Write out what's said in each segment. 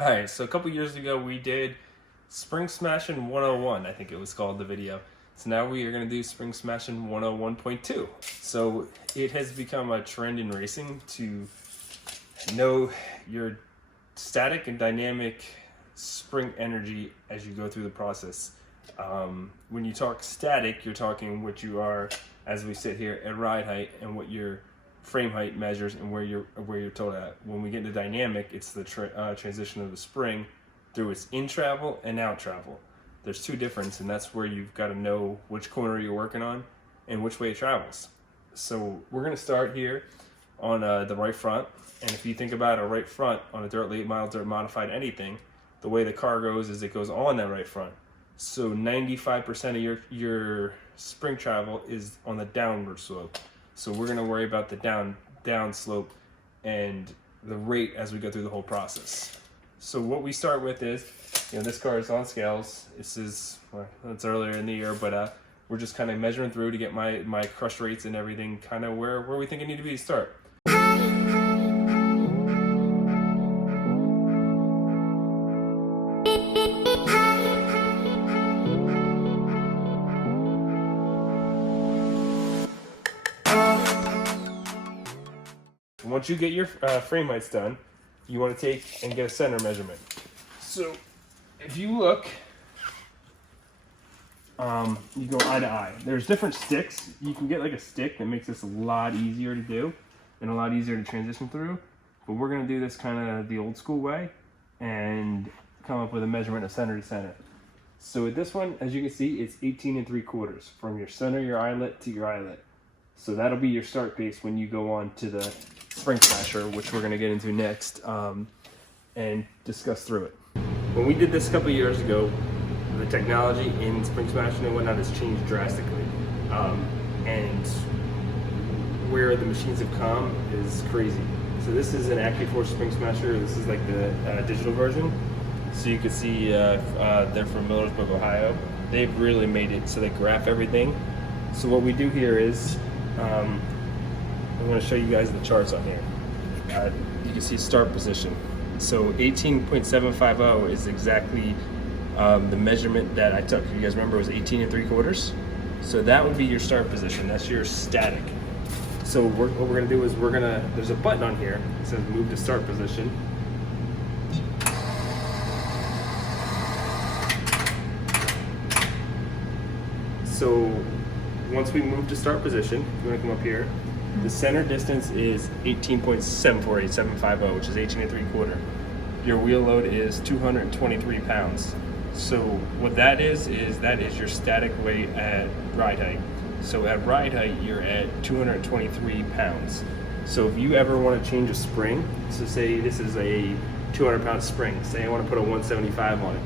Alright, so a couple years ago we did Spring Smashing 101, I think it was called, the video. So now we are going to do Spring Smashing 101.2. So it has become a trend in racing to know your static and dynamic spring energy as you go through the process. When you talk static, you're talking what you are as we sit here at ride height and what your frame height measures and where you're told at. When we get into dynamic, it's the transition of the spring through its in travel and out travel. There's two differences, and that's where you've got to know which corner you're working on and which way it travels. So we're going to start here on the right front, and if you think about a right front on a dirt late model, dirt modified, anything, the way the car goes is it goes on that right front. So 95% of your spring travel is on the downward slope. So we're going to worry about the down slope and the rate as we go through the whole process. So what we start with is, this car is on scales. This is, well, it's earlier in the year, but we're just kind of measuring through to get my crush rates and everything kind of where we think it need to be to start. Once you get your frame heights done, you want to take and get a center measurement. So if you look, you go eye to eye. There's different sticks. You can get like a stick that makes this a lot easier to do and a lot easier to transition through. But we're going to do this kind of the old school way and come up with a measurement of center to center. So with this one, as you can see, it's 18 3/4 from your center, your eyelet to your eyelet. So that'll be your start base when you go on to the Spring Smasher, which we're going to get into next and discuss through it. When we did this a couple years ago, the technology in Spring Smashing and whatnot has changed drastically. And where the machines have come is crazy. So this is an Accu-Force Spring Smasher. This is like the digital version. So you can see they're from Millersburg, Ohio. They've really made it so they graph everything. So what we do here is, I'm going to show you guys the charts on here. You can see start position. So 18.750 is exactly the measurement that I took. You guys remember it was 18 3/4? So that would be your start position. That's your static. So what we're going to do is there's a button on here that says move to start position. So once we move to start position, if you want to come up here, the center distance is 18.748750, which is 18 3/4. Your wheel load is 223 pounds. So what that is your static weight at ride height. So at ride height, you're at 223 pounds. So if you ever want to change a spring, so say this is a 200 pound spring, say I want to put a 175 on it,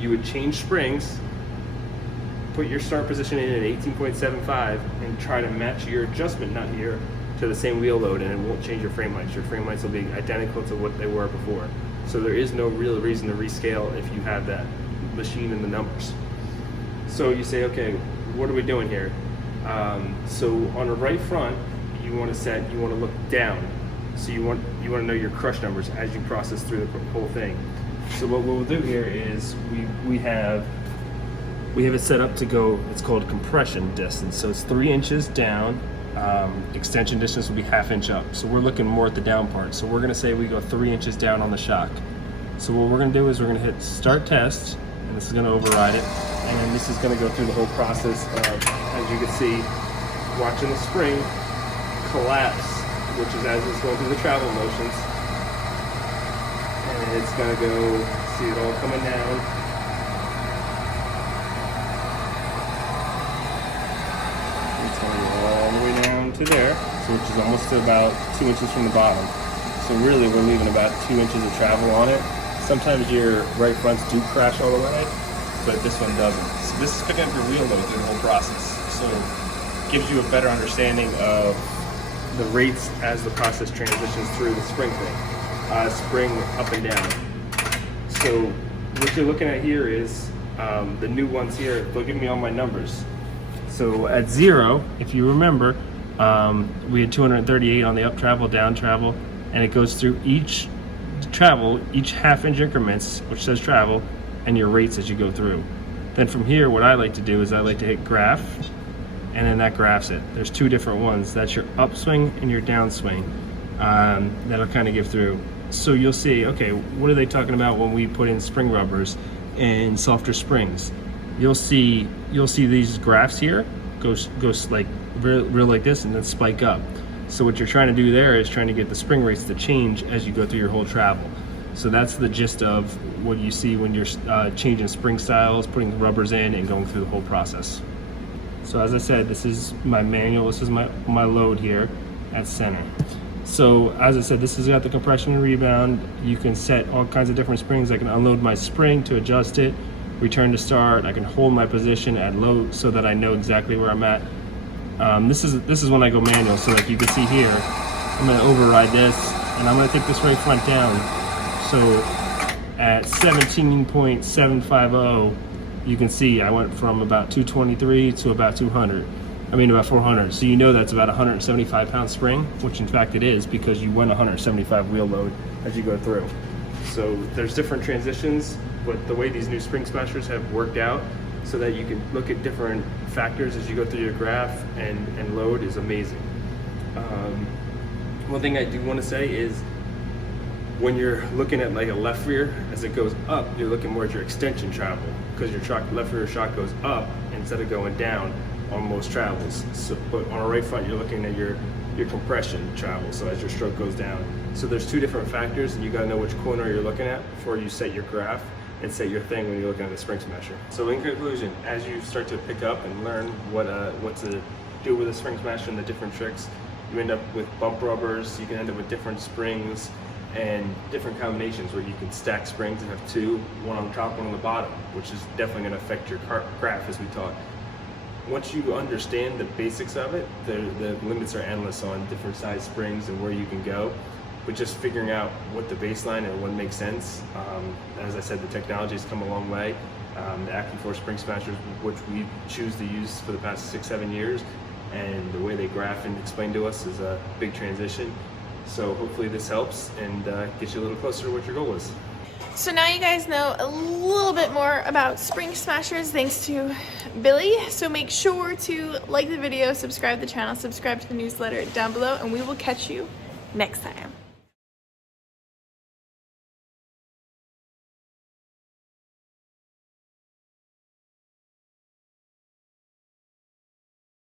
you would change springs, put your start position in at 18.75 and try to match your adjustment nut here to the same wheel load, and it won't change your frame heights. Your frame heights will be identical to what they were before. So there is no real reason to rescale if you have that machine in the numbers. So you say, okay, what are we doing here? So on the right front, you want to look down. So you want to know your crush numbers as you process through the whole thing. So what we'll do here is we have it set up to go, it's called compression distance. So it's 3 inches down, extension distance will be 1/2 inch up. So we're looking more at the down part. So we're gonna say we go 3 inches down on the shock. So what we're gonna do is we're gonna hit start test, and this is gonna override it. And this is gonna go through the whole process of, as you can see, watching the spring collapse, which is as it's going through the travel motions. And it's gonna go, see it all coming down. All the way down to there, so which is almost to about 2 inches from the bottom. So really we're leaving about 2 inches of travel on it. Sometimes your right fronts do crash all the way, but this one doesn't. So this is picking up your wheel load through the whole process. So it gives you a better understanding of the rates as the process transitions through the spring thing. Spring up and down. So what you're looking at here is the new ones here. They'll give me all my numbers. So at 0, if you remember, we had 238 on the up travel, down travel, and it goes through each travel, each half-inch increments, which says travel, and your rates as you go through. Then from here, what I like to do is I like to hit graph, and then that graphs it. There's two different ones. That's your upswing and your downswing. That'll kind of give through. So you'll see, okay, what are they talking about when we put in spring rubbers and softer springs? You'll see these graphs here go like real like this and then spike up. So what you're trying to do there is trying to get the spring rates to change as you go through your whole travel. So that's the gist of what you see when you're changing spring styles, putting rubbers in, and going through the whole process. So as I said, this is my manual. This is my load here at center. So as I said, this has got the compression and rebound. You can set all kinds of different springs. I can unload my spring to adjust it, return to start. I can hold my position at low so that I know exactly where I'm at. This is when I go manual. So like you can see here, I'm going to override this, and I'm going to take this right front down. So at 17.750, you can see I went from about 223 to about 200. About 400. So you know that's about 175 pound spring, which in fact it is because you went 175 wheel load as you go through. So there's different transitions, but the way these new spring smashers have worked out so that you can look at different factors as you go through your graph and load is amazing. One thing I do want to say is when you're looking at like a left rear, as it goes up, you're looking more at your extension travel because your left rear shock goes up instead of going down on most travels. So, but on a right front, you're looking at your compression travel, so as your stroke goes down. So there's two different factors, and you gotta know which corner you're looking at before you set your graph and set your thing when you're looking at the spring smasher. So in conclusion, as you start to pick up and learn what to do with a spring smasher and the different tricks, you end up with bump rubbers, you can end up with different springs and different combinations where you can stack springs and have two, one on top, one on the bottom, which is definitely gonna affect your graph as we talked. Once you understand the basics of it, the limits are endless on different size springs and where you can go. But just figuring out what the baseline and what makes sense. As I said, the technology has come a long way. The Accu-Force Spring Smashers, which we choose to use for the past 6-7 years, and the way they graph and explain to us is a big transition. So hopefully this helps and gets you a little closer to what your goal is. So now you guys know a little bit more about spring smashers thanks to Billy. So make sure to like the video, subscribe to the channel, subscribe to the newsletter down below, and we will catch you next time.